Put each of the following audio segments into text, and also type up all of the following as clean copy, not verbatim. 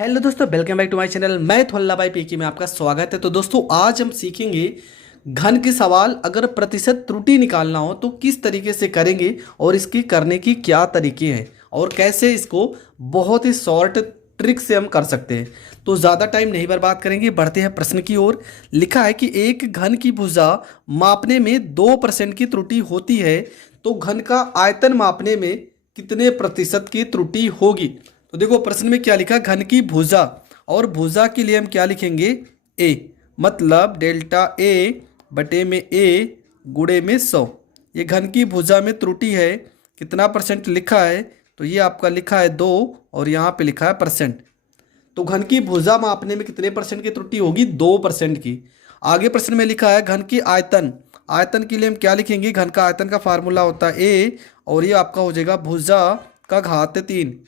Hello दोस्तों, welcome back to my channel. मैं थोल्ला भाई पीकी में आपका स्वागत है। तो दोस्तों, आज हम सीखेंगे घन के सवाल अगर प्रतिशत त्रुटि निकालना हो तो किस तरीके से करेंगे और इसकी करने की क्या तरीके हैं और कैसे इसको बहुत ही शॉर्ट ट्रिक से हम कर सकते हैं। तो ज़्यादा टाइम नहीं बर्बाद करेंगे, बढ़ते हैं प्रश्न की ओर। लिखा है कि एक घन की भुजा मापने में 2% की त्रुटि होती है, तो घन का आयतन मापने में कितने प्रतिशत की त्रुटि होगी। तो देखो प्रश्न में क्या लिखा, घन की भुजा, और भुजा के लिए हम क्या लिखेंगे, ए, मतलब डेल्टा ए बटे में ए गुणे में 100। ये घन की भुजा में त्रुटि है, कितना परसेंट लिखा है, तो ये आपका लिखा है 2 और यहाँ पे लिखा है परसेंट। तो घन की भुजा मापने में कितने परसेंट की त्रुटि होगी, 2% की। आगे प्रश्न में लिखा है घन की आयतन, आयतन के लिए हम क्या लिखेंगे, घन का आयतन का फार्मूला होता है ए, और ये आपका हो जाएगा भुजा का घात 3।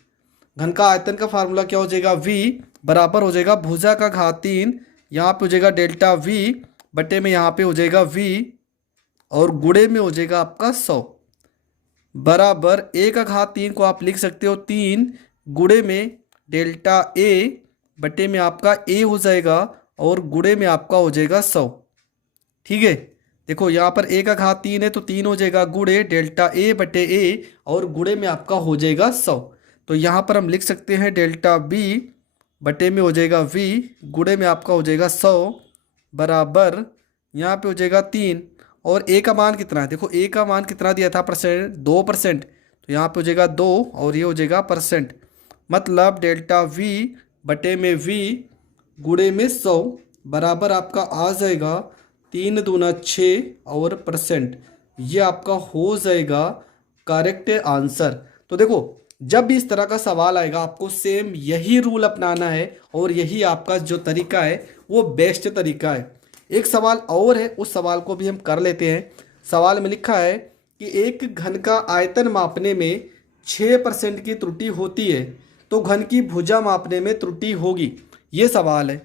घन का आयतन का फार्मूला क्या हो जाएगा, v बराबर हो जाएगा भुजा का घात 3, यहाँ पे हो जाएगा डेल्टा v बटे में यहाँ पे हो जाएगा v, और गुणे में हो जाएगा आपका 100 बराबर ए का घात 3 को आप लिख सकते हो 3 गुणे में डेल्टा ए बटे में आपका ए हो जाएगा और गुणे में आपका हो जाएगा 100। ठीक है, देखो यहाँ पर ए का घात 3 है तो 3 हो जाएगा गुणे डेल्टा ए बटे ए और गुणे में आपका हो जाएगा 100। तो यहाँ पर हम लिख सकते हैं डेल्टा बी बटे में हो जाएगा वी गुणे में आपका हो जाएगा 100 बराबर यहाँ पे हो जाएगा 3, और ए का मान कितना है, देखो ए का मान कितना दिया था परसेंट, 2%। तो यहाँ पे हो जाएगा 2 और ये हो जाएगा परसेंट, मतलब डेल्टा वी बटे में वी गुणे में 100 बराबर आपका आ जाएगा 3 दूना 6 और परसेंट। ये आपका हो जाएगा करेक्ट आंसर। तो देखो, जब भी इस तरह का सवाल आएगा आपको सेम यही रूल अपनाना है और यही आपका जो तरीका है वो बेस्ट तरीका है। एक सवाल और है, उस सवाल को भी हम कर लेते हैं। सवाल में लिखा है कि एक घन का आयतन मापने में 6% की त्रुटि होती है, तो घन की भुजा मापने में त्रुटि होगी। ये सवाल है,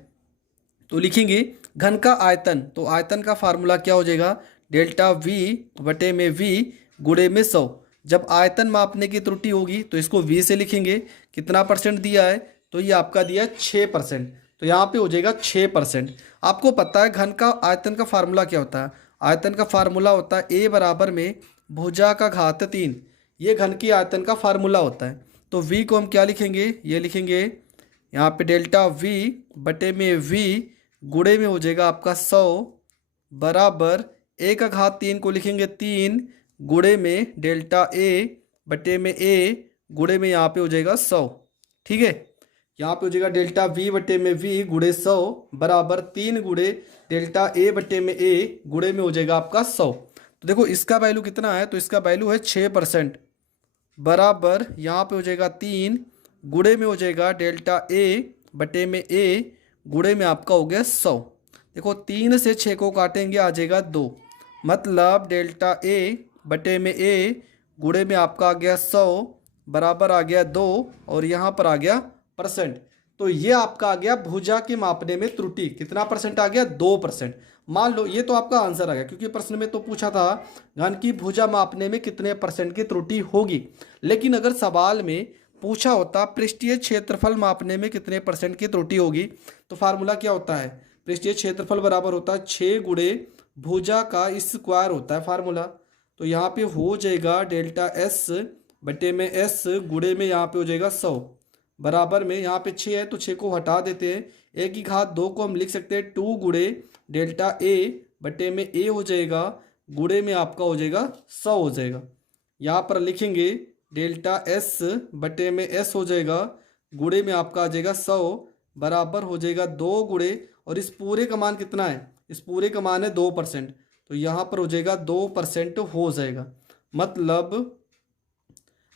तो लिखेंगे घन का आयतन, तो आयतन का फार्मूला क्या हो जाएगा, डेल्टा वी बटे में वी गुणे में 100। जब आयतन मापने की त्रुटि होगी तो इसको v से लिखेंगे, कितना परसेंट दिया है, तो ये आपका दिया है 6%, तो यहाँ पे हो जाएगा 6%। आपको पता है घन का आयतन का फार्मूला क्या होता है, आयतन का फार्मूला होता है a बराबर में भुजा का घात 3। ये घन की आयतन का फार्मूला होता है। तो v को हम क्या लिखेंगे, ये लिखेंगे यहाँ पे डेल्टा v बटे में v गुणे में हो जाएगा आपका 100 बराबर a का घात 3 को लिखेंगे 3 गुणे में डेल्टा ए बटे में ए गुणे में यहाँ पे हो जाएगा 100। ठीक है, यहाँ पे हो जाएगा डेल्टा वी बटे में वी गुणे 100 बराबर 3 गुणे डेल्टा ए बटे में ए गुणे में हो जाएगा आपका 100। तो देखो इसका वैल्यू कितना है, तो इसका वैल्यू है 6% बराबर यहाँ पे हो जाएगा 3 गुणे में हो जाएगा डेल्टा ए बटे में ए गुणे में आपका हो गया 100। देखो 3 से 6 को काटेंगे आ जाएगा 2, मतलब डेल्टा ए बटे में ए गुणे में आपका आ गया 100 बराबर आ गया 2 और यहाँ पर आ गया परसेंट। तो ये आपका आ गया भुजा के मापने में त्रुटि, कितना परसेंट आ गया, 2%। मान लो ये तो आपका आंसर आ गया, क्योंकि प्रश्न में तो पूछा था घन की भुजा मापने में कितने परसेंट की त्रुटि होगी। लेकिन अगर सवाल में पूछा होता पृष्ठीय क्षेत्रफल मापने में कितने परसेंट की त्रुटि होगी, तो फार्मूला क्या होता है, पृष्ठीय क्षेत्रफल बराबर होता है 6 गुणे भुजा का स्क्वायर होता है फार्मूला। तो यहाँ पे हो जाएगा डेल्टा एस बटे में एस गुणे में यहाँ पे हो जाएगा 100 बराबर में यहाँ पे 6 है तो 6 को हटा देते हैं, ए की घात 2 को हम लिख सकते हैं 2 गुणे डेल्टा ए बटे में ए हो जाएगा गुणे में आपका हो जाएगा 100 हो जाएगा। यहाँ पर लिखेंगे डेल्टा एस बटे में एस हो जाएगा गुणे में आपका आ जाएगा 100 बराबर हो जाएगा 2 गुणे, और इस पूरे का मान कितना है, इस पूरे का मान है 2%, तो यहाँ पर हो जाएगा 2% हो जाएगा, मतलब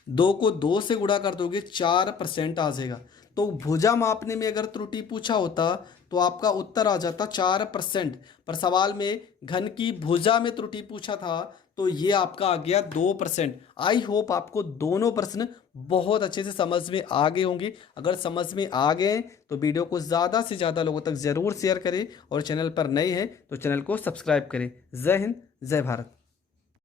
2 को 2 से गुणा कर दोगे 4% आ जाएगा। तो भुजा मापने में अगर त्रुटि पूछा होता तो आपका उत्तर आ जाता 4%, पर सवाल में घन की भुजा में त्रुटि पूछा था तो ये आपका आ गया 2%। आई होप आपको दोनों प्रश्न बहुत अच्छे से समझ में आ गए होंगे। अगर समझ में आ गए तो वीडियो को ज़्यादा से ज़्यादा लोगों तक ज़रूर शेयर करें, और चैनल पर नए हैं तो चैनल को सब्सक्राइब करें। जय हिंद, जय भारत।